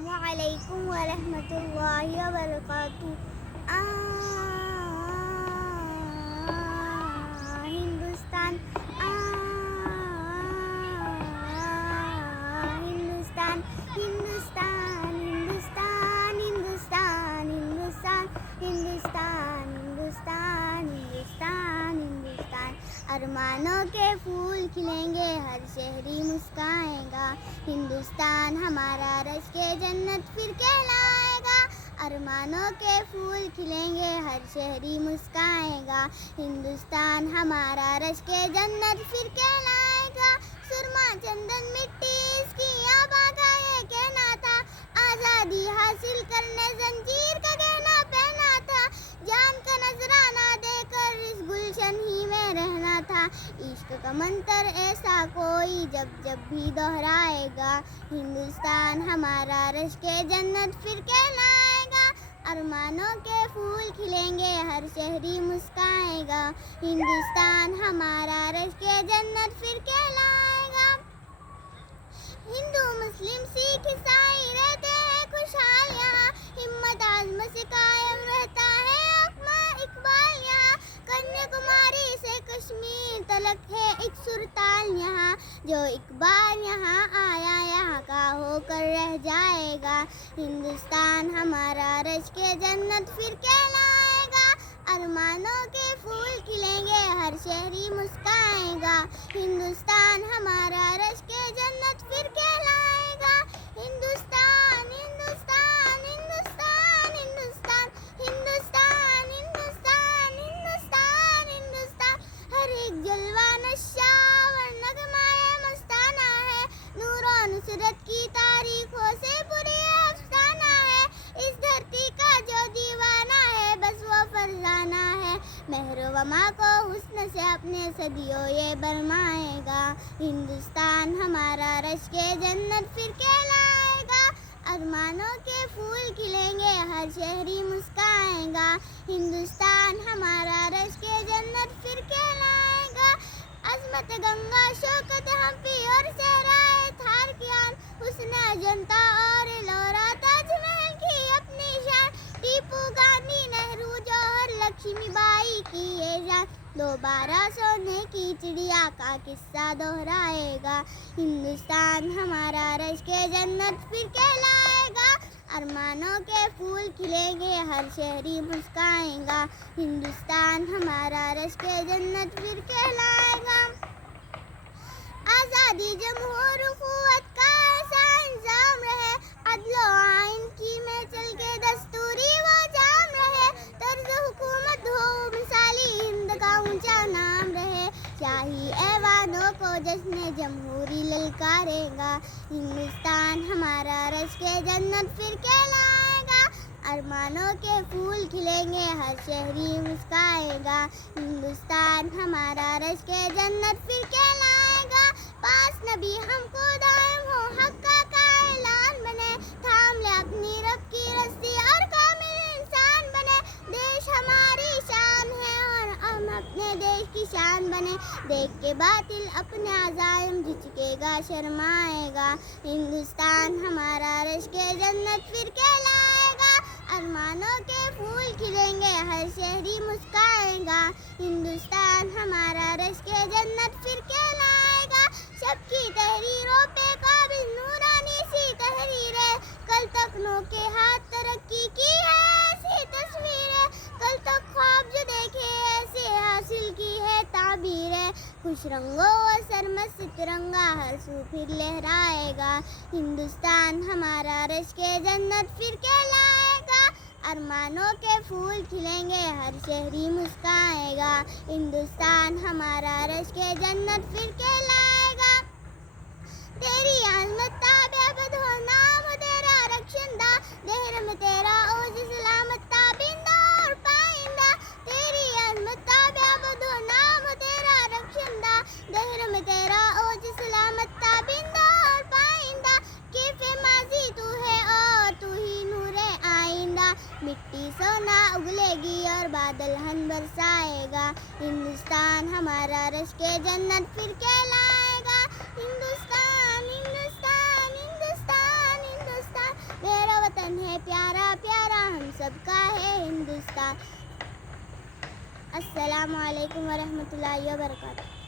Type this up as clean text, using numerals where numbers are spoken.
अस्सलामुअलैकुम वरहमतुल्लाहि वबरकातुहू। हिंदुस्तान हिंदुस्तान हिंदुस्तान हिंदुस्तान हिंदुस्तान हिंदुस्तान हिंदुस्तान हिंदुस्तान हिंदुस्तान हिंदुस्तान। अरमानों के फूल खिलेंगे, हर शहरी मुस्काएगा। हिंदुस्तान हमारा रश के जन्नत फिर कहलाएगा। अरमानों के फूल खिलेंगे, हर शहरी मुस्काएगा। हिंदुस्तान हमारा रश के जन्नत फिर कहलाएगा। सुरमा चंदन मिट्टी इसकी आबा का ये कहना था। आज़ादी हासिल करने जंजीर का गहना पहना था। जान का नजराना देकर इस गुलशन ही में रहना था। इश्क का मंतर ऐसा कोई जब जब भी दोहराएगा। हिंदुस्तान हमारा रश के जन्नत फिर कहलाएगा। अरमानों के फूल खिलेंगे, हर शहरी मुस्काएगा। हिंदुस्तान हमारा रश के जन्नत फिर कहलाएगा। हिंदू मुस्लिम सिख ईसाई रहते हैं खुशहाल यहाँ। हिम्मत आज़म से कायम रहता है अपना इकबाल यहाँ। कन्याकुमारी से कश्मीर तलक है एक सुरताल यहाँ। जो इकबाल यहाँ आया यहाँ का होकर रह जाएगा। हिंदुस्तान हमारा रश के जन्नत फिर कहलाएगा। अरमानों के फूल खिलेंगे, हर शहरी मुस्काएगा। हिंदुस्तान हमारा रश के जन्नत फिर कहलाएगा। हिंदुस्तान हिंदुस्तान हिंदुस्तान हिंदुस्तान हिंदुस्तान हिंदुस्तान हिंदुस्तान हिंदुस्तान। हर एक जलवा नशा और नगमाए मस्ताना है। नूर और नुसरत की तारीखों से पूरी अफसाना है। इस धरती का जो दीवाना है बस वो फरजाना है। महरवमा को हुस्न से अपने सदियों ये बरमाएगा। हिंदुस्तान हमारा रश के जन्नत फिर कहलाएगा। अरमानों के फूल खिलेंगे, हर शहरी मुस्काएगा। हिंदुस्तान हमारा रश के जन्नत फिर कहलाएगा। अजमत गंगा शौकत हम्पी और सहराए थार की आन। हुस्न अजंता और एलोरा ताजमहल की अपनी शान। टीपू गांधी नेहरू जौहर लक्ष्मीबाई की ये जान। दोबारा सोने की चिड़िया का किस्सा दोहराएगा। हिंदुस्तान हमारा रश के जन्नत फिर कहलाएगा। अरमानों के फूल खिलेंगे, हर शहरी मुस्काएगा। हिंदुस्तान हमारा रश के जन्नत फिर कहलाएगा। आज़ादी जमहूर क़ुव्वत का ऐसा इंजाम रहे। अदलो आइन की में चल के दस्तूरी वो जाम रहे। तर्ज हुकूमत हो मिसाली, हिंद का ऊंचा नाम रहे। शाही ऐवानों को जश्न जमहूरी ललकारेगा। हिंदुस्तान हमारा रश के जन्नत फिर कहलाएगा। अरमानों के फूल खिलेंगे, हर शहरी मुस्काएगा। हिंदुस्तान हमारा रश के जन्नत फिर कहलाएगा। पास नबी हमको दायम हो, हक का ऐलान बने। थाम ले अपनी रब की रस्सी और कामिल इंसान बने। देश हमारी शान है और हम अपने देश की शान बने। देख के बातिल अपने अज़ाइम झुकेगा शर्माएगा। हिंदुस्तान हमारा रश के जन्नत फिर कहलाएगा। अरमानों के फूल खिलेंगे, हर शहरी मुस्काएगा। हिंदुस्तान हमारा रश के जन्नत फिर कहलाएगा। सबकी तहरीरों पे काबिल नूरानी सी तहरीर है। कल तक नो के हाथ तरक्की की है ऐसी तस्वीर है। कल तक ख्वाब जो देखे ऐसे हासिल की है ताबीर है। खुश रंगों और सरमस्त तिरंगा हर सू फिर लहराएगा। हिंदुस्तान हमारा रश के जन्नत फिर कहलाएगा। अरमानों के फूल खिलेंगे, हर शहरी मुस्काएगा। हिंदुस्तान हमारा रश के जन्नत फिर कहलाएगा। तेरी आज़मत ताबियाबद हो, नाम हो तेरा रक्षंदा। देहर में तेरा ओज सलामत ताबिंदा और पाइंदा। तेरी आज़मत ताबियाबद हो, नाम हो तेरा रक्षंदा। देहर में तेरा ओज सलामत ताबिंदा और पाइंदा। कैफ़े माज़ी तू है और तू ही नूरे आइंदा। मिट्टी सोना उगलेगी और बादल हन बरसाएगा। हिंदुस्तान हमारा रश के जन्नत फिर कहलाएगा। हिंदुस्तान हिंदुस्तान हिंदुस्तान हिंदुस्तान। सबका है हिंदुस्तान। अस्सलामु अलैकुम वरहमतुल्लाहि वबरकातुहू।